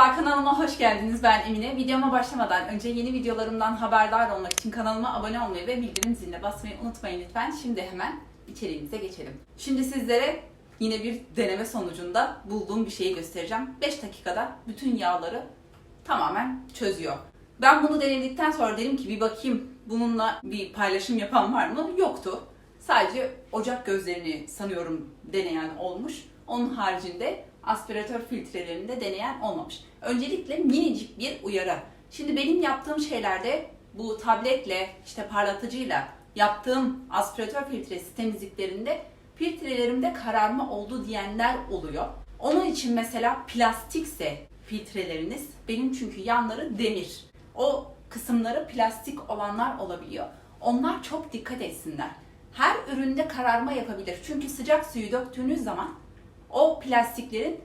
Merhaba, kanalıma hoş geldiniz. Ben Emine. Videoma başlamadan önce yeni videolarımdan haberdar olmak için kanalıma abone olmayı ve bildirim ziline basmayı unutmayın lütfen. Şimdi hemen içeriğimize geçelim. Şimdi sizlere yine bir deneme sonucunda bulduğum bir şeyi göstereceğim. 5 dakikada bütün yağları tamamen çözüyor. Ben bunu denedikten sonra dedim ki bir bakayım bununla bir paylaşım yapan var mı? Yoktu. Sadece ocak gözlerini sanıyorum deneyen olmuş. Onun haricinde aspiratör filtrelerinde deneyen olmamış. Öncelikle minicik bir uyarı. Şimdi benim yaptığım şeylerde bu tabletle, işte parlatıcıyla yaptığım aspiratör filtresi temizliklerinde filtrelerimde kararma oldu diyenler oluyor. Onun için mesela plastikse filtreleriniz, benim çünkü yanları demir. O kısımları plastik olanlar olabiliyor. Onlar çok dikkat etsinler. Her üründe kararma yapabilir. Çünkü sıcak suyu döktüğünüz zaman o plastiklerin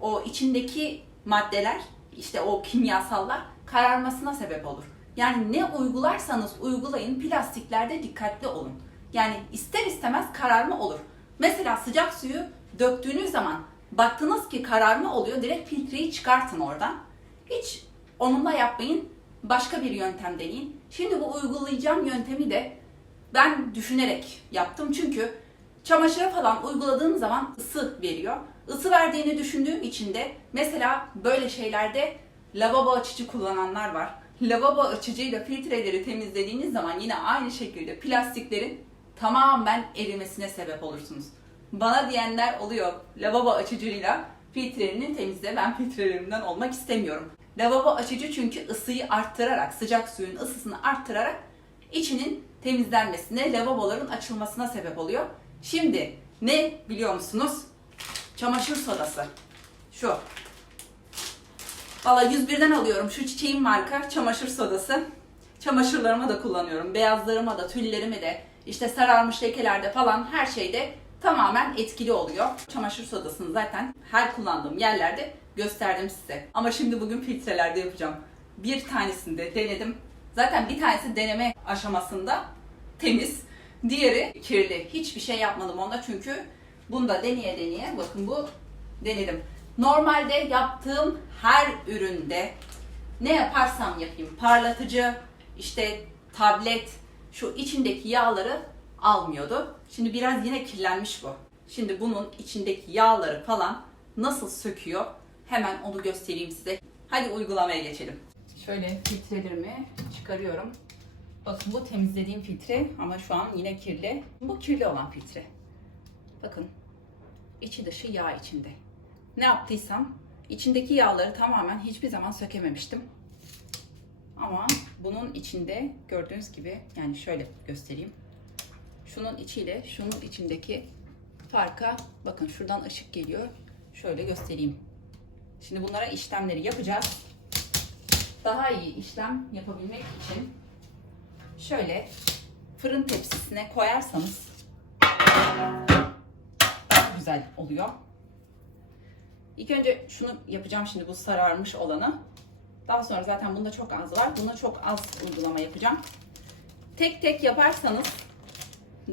o içindeki maddeler, işte o kimyasallar kararmasına sebep olur. Yani ne uygularsanız uygulayın plastiklerde dikkatli olun. Yani ister istemez kararma olur. Mesela sıcak suyu döktüğünüz zaman baktınız ki kararma oluyor, direkt filtreyi çıkartın oradan. Hiç onunla yapmayın, başka bir yöntem deneyin. Şimdi bu uygulayacağım yöntemi de ben düşünerek yaptım çünkü çamaşıra falan uyguladığım zaman ısı veriyor. Isı verdiğini düşündüğüm için de mesela böyle şeylerde lavabo açıcı kullananlar var. Lavabo açıcıyla filtreleri temizlediğiniz zaman yine aynı şekilde plastiklerin tamamen erimesine sebep olursunuz. Bana diyenler oluyor, lavabo açıcıyla filtrelerini temizle, ben filtrelerimden olmak istemiyorum. Lavabo açıcı çünkü ısıyı arttırarak, sıcak suyun ısısını arttırarak içinin temizlenmesine, lavaboların açılmasına sebep oluyor. Şimdi ne biliyor musunuz? Çamaşır sodası. Şu. Valla 101'den alıyorum. Şu çiçeğin marka çamaşır sodası. Çamaşırlarıma da kullanıyorum. Beyazlarıma da, tüllerime de, işte sararmış lekelerde falan her şeyde tamamen etkili oluyor. Çamaşır sodasını zaten her kullandığım yerlerde gösterdim size. Ama şimdi bugün filtrelerde yapacağım. Bir tanesini de denedim. Zaten bir tanesi deneme aşamasında temiz. Diğeri kirli. Hiçbir şey yapmadım onda çünkü bunu da deneye bakın bu denedim. Normalde yaptığım her üründe ne yaparsam yapayım parlatıcı, işte tablet şu içindeki yağları almıyordu. Şimdi biraz yine kirlenmiş bu. Şimdi bunun içindeki yağları falan nasıl söküyor hemen onu göstereyim size. Hadi uygulamaya geçelim. Şöyle filtrelerimi çıkarıyorum. Bakın bu temizlediğim filtre ama şu an yine kirli. Bu kirli olan filtre. Bakın içi dışı yağ içinde. Ne yaptıysam içindeki yağları tamamen hiçbir zaman sökememiştim. Ama bunun içinde gördüğünüz gibi, yani şöyle göstereyim. Şunun içiyle şunun içindeki farka bakın, şuradan ışık geliyor. Şöyle göstereyim. Şimdi bunlara işlemleri yapacağız. Daha iyi işlem yapabilmek için şöyle fırın tepsisine koyarsanız daha güzel oluyor. İlk önce şunu yapacağım şimdi, bu sararmış olanı. Daha sonra zaten bunda çok az var. Buna çok az uygulama yapacağım. Tek tek yaparsanız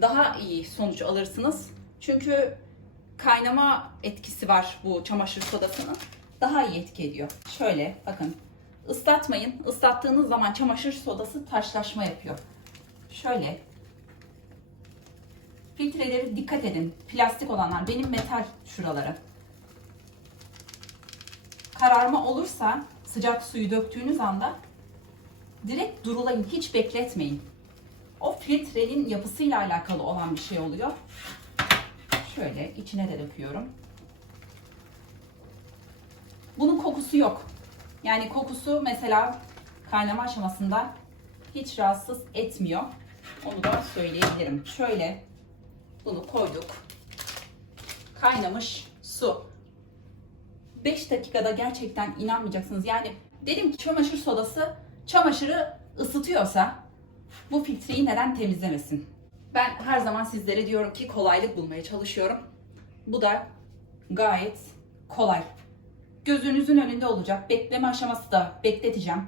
daha iyi sonuç alırsınız. Çünkü kaynama etkisi var bu çamaşır sodasının. Daha iyi etki ediyor. Şöyle bakın. Islatmayın. Islattığınız zaman çamaşır sodası taşlaşma yapıyor. Şöyle. Filtreleri dikkat edin. Plastik olanlar. Benim metal şuraları. Kararma olursa sıcak suyu döktüğünüz anda direkt durulayın. Hiç bekletmeyin. O filtrenin yapısıyla alakalı olan bir şey oluyor. Şöyle içine de döküyorum. Bunun kokusu yok. Yani kokusu mesela kaynama aşamasında hiç rahatsız etmiyor. Onu da söyleyebilirim. Şöyle bunu koyduk. Kaynamış su. 5 dakikada gerçekten inanmayacaksınız. Yani dedim ki çamaşır sodası çamaşırı ısıtıyorsa bu filtreyi neden temizlemesin? Ben her zaman sizlere diyorum ki kolaylık bulmaya çalışıyorum. Bu da gayet kolay. Gözünüzün önünde olacak. Bekleme aşaması da bekleteceğim.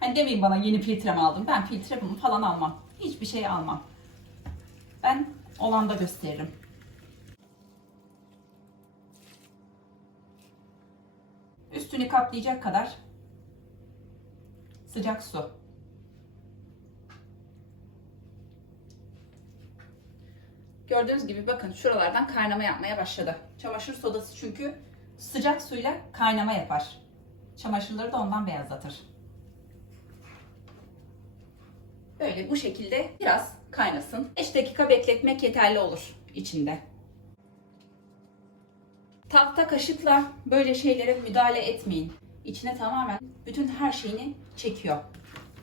Hani demeyin bana yeni filtremi aldım. Ben filtre bunu falan almam. Hiçbir şey almam. Ben olanda gösteririm. Üstünü kaplayacak kadar sıcak su. Gördüğünüz gibi bakın şuralardan kaynama yapmaya başladı. Çamaşır sodası çünkü sıcak suyla kaynama yapar. Çamaşırları da ondan beyazlatır. Böyle bu şekilde biraz kaynasın. 5 dakika bekletmek yeterli olur içinde. Tahta kaşıkla böyle şeylere müdahale etmeyin. İçine tamamen bütün her şeyini çekiyor.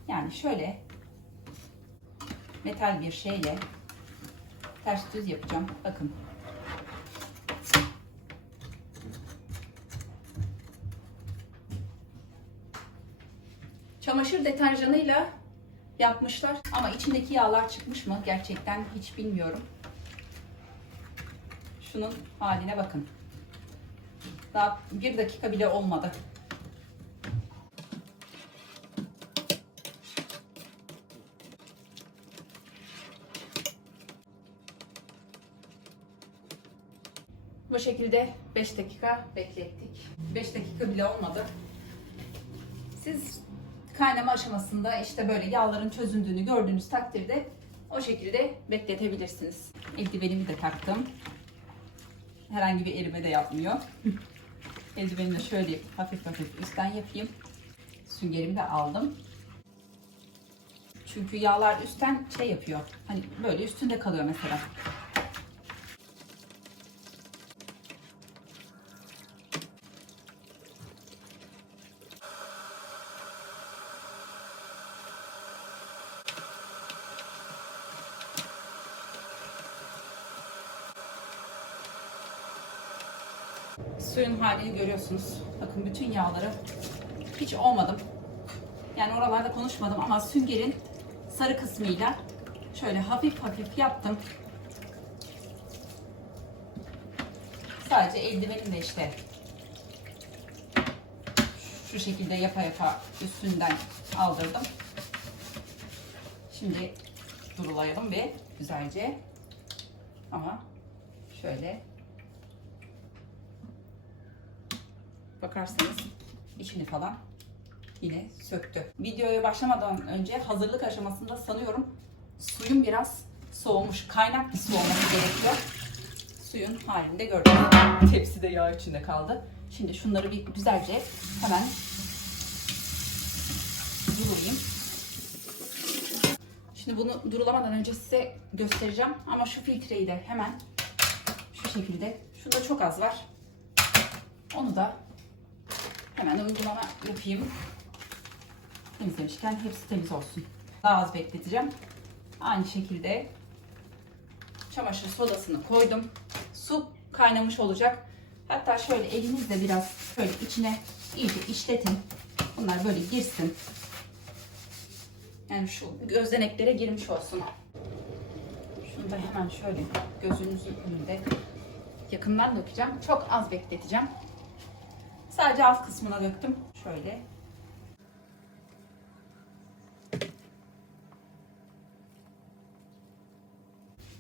Yani şöyle metal bir şeyle ters düz yapacağım. Bakın. Çamaşır deterjanıyla yapmışlar ama içindeki yağlar çıkmış mı gerçekten hiç bilmiyorum. Şunun haline bakın. Daha 1 dakika bile olmadı. Bu şekilde 5 dakika beklettik. 5 dakika bile olmadı. Siz kaynama aşamasında işte böyle yağların çözündüğünü gördüğünüz takdirde o şekilde bekletebilirsiniz. Eldivenimi de taktım. Herhangi bir erime de yapmıyor. Eldivenimi de şöyle hafif hafif üstten yapayım. Süngerimi de aldım. Çünkü yağlar üstten şey yapıyor. Hani böyle üstünde kalıyor mesela. Suyun halini görüyorsunuz. Bakın bütün yağları hiç olmadım. Yani oralarda konuşmadım ama süngerin sarı kısmıyla şöyle hafif hafif yaptım. Sadece eldivenimle işte şu şekilde yapa yapa üstünden aldırdım. Şimdi durulayalım bir güzelce. Ama şöyle bakarsanız içini falan yine söktü. Videoya başlamadan önce hazırlık aşamasında sanıyorum suyun biraz soğumuş. Kaynak bir su olması gerekiyor. Suyun halinde gördüğünüz tepsi de yağ içinde kaldı. Şimdi şunları bir güzelce hemen durulayım. Şimdi bunu durulamadan önce size göstereceğim. Ama şu filtreyi de hemen şu şekilde. Şunda çok az var. Onu da hemen uygulama yapayım. Temizlemişken hepsi temiz olsun. Daha az bekleteceğim. Aynı şekilde çamaşır sodasını koydum. Su kaynamış olacak. Hatta şöyle elinizle biraz şöyle içine iyice işletin. Bunlar böyle girsin. Yani şu gözleneklere girmiş olsun. Şunu da hemen şöyle gözünüzün önünde yakından dökeceğim. Çok az bekleteceğim. Sadece alt kısmına döktüm. Şöyle.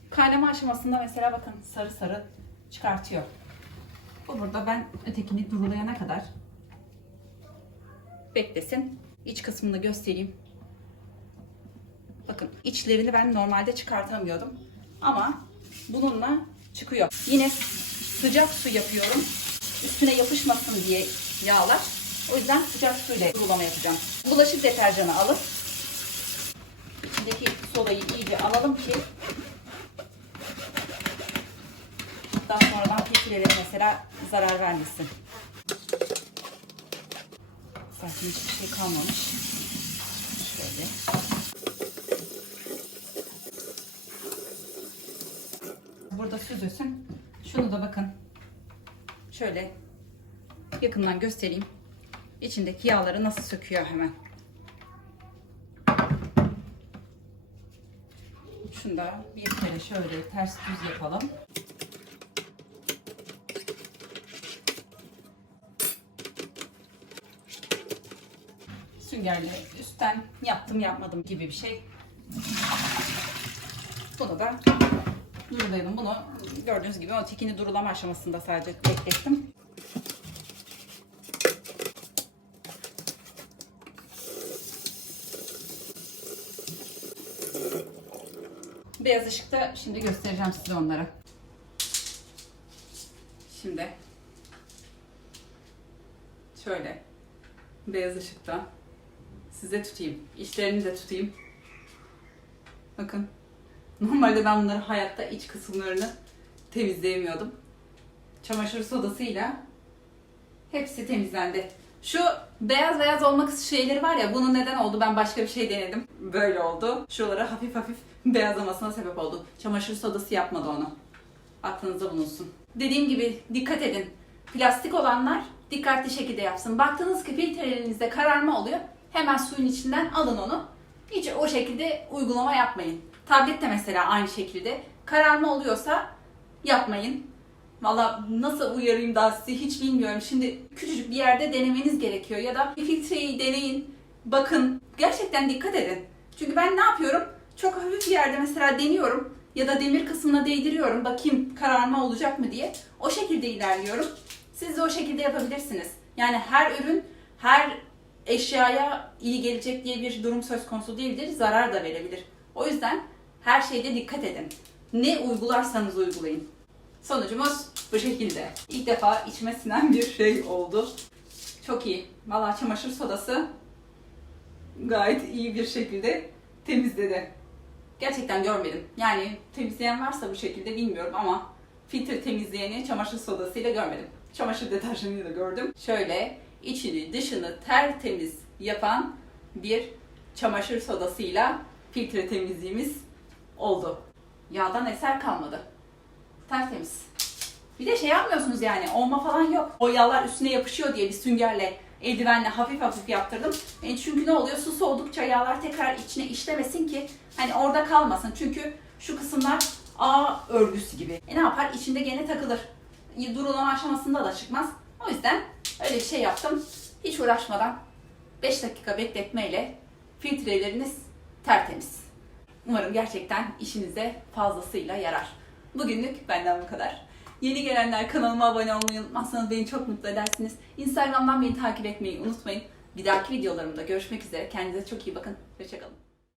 Kaynama aşamasında mesela bakın sarı sarı çıkartıyor. Bu burada ben ötekini durulayana kadar beklesin. İç kısmını göstereyim. Bakın içlerini ben normalde çıkartamıyordum. Ama bununla çıkıyor. Yine sıcak su yapıyorum. Üstüne yapışmasın diye yağlar. O yüzden sıcak suyla durulama yapacağım. Bulaşık deterjanı alıp içindeki sodayı iyice alalım ki daha sonradan filtrelere mesela zarar vermesin. Zaten hiçbir şey kalmamış. Şöyle. Burada süzülsün. Şunu da bakın. Şöyle yakından göstereyim. İçindeki yağları nasıl söküyor hemen. Şunu da bir kere şöyle ters düz yapalım. Süngerle üstten yaptım yapmadım gibi bir şey. Bunu da durulayalım. Bunu gördüğünüz gibi o tekini durulama aşamasında sadece beklettim. beyaz ışıkta şimdi göstereceğim size onları. Şimdi şöyle beyaz ışıkta size tutayım. İçlerini de tutayım. Bakın. Normalde ben bunları hayatta iç kısımlarını temizleyemiyordum. Çamaşır sodasıyla hepsi temizlendi. Şu beyaz beyaz olmak şeyleri var ya, bunun neden oldu? Ben başka bir şey denedim. Böyle oldu. Şuralara hafif hafif beyazlamasına sebep oldu. Çamaşır sodası yapmadı onu. Aklınızda bulunsun. Dediğim gibi dikkat edin. Plastik olanlar dikkatli şekilde yapsın. Baktınız ki filtrelerinizde kararma oluyor. Hemen suyun içinden alın onu. Hiç o şekilde uygulama yapmayın. Tablette mesela aynı şekilde kararma oluyorsa yapmayın. Valla nasıl uyarayım daha sizi hiç bilmiyorum. Şimdi küçücük bir yerde denemeniz gerekiyor. Ya da bir filtreyi deneyin. Bakın. Gerçekten dikkat edin. Çünkü ben ne yapıyorum? Çok hafif bir yerde mesela deniyorum. Ya da demir kısmına değdiriyorum. Bakayım kararma olacak mı diye. O şekilde ilerliyorum. Siz de o şekilde yapabilirsiniz. Yani her ürün, her eşyaya iyi gelecek diye bir durum söz konusu değildir. Zarar da verebilir. O yüzden her şeyde dikkat edin. Ne uygularsanız uygulayın. Sonucumuz bu şekilde. İlk defa içime sinen bir şey oldu. Çok iyi. Vallahi çamaşır sodası gayet iyi bir şekilde temizledi. Gerçekten görmedim. Yani temizleyen varsa bu şekilde bilmiyorum ama filtre temizleyeni çamaşır sodasıyla görmedim. Çamaşır deterjanıyla da gördüm. Şöyle içini dışını tertemiz yapan bir çamaşır sodasıyla filtre temizliğimiz oldu. Yağdan eser kalmadı. Tertemiz. Bir de şey yapmıyorsunuz yani, olma falan yok. O yağlar üstüne yapışıyor diye bir süngerle, eldivenle hafif hafif yaptırdım. Çünkü ne oluyor? Su soğudukça yağlar tekrar içine işlemesin ki hani orada kalmasın. Çünkü şu kısımlar ağ örgüsü gibi. Ne yapar? İçinde gene takılır. Durulama aşamasında da çıkmaz. O yüzden öyle bir şey yaptım. Hiç uğraşmadan 5 dakika bekletmeyle filtreleriniz tertemiz. Umarım gerçekten işinize fazlasıyla yarar. Bugünlük benden bu kadar. Yeni gelenler kanalıma abone olmayı unutmazsanız beni çok mutlu edersiniz. Instagram'dan beni takip etmeyi unutmayın. Bir dahaki videolarımda görüşmek üzere. Kendinize çok iyi bakın. Hoşça kalın.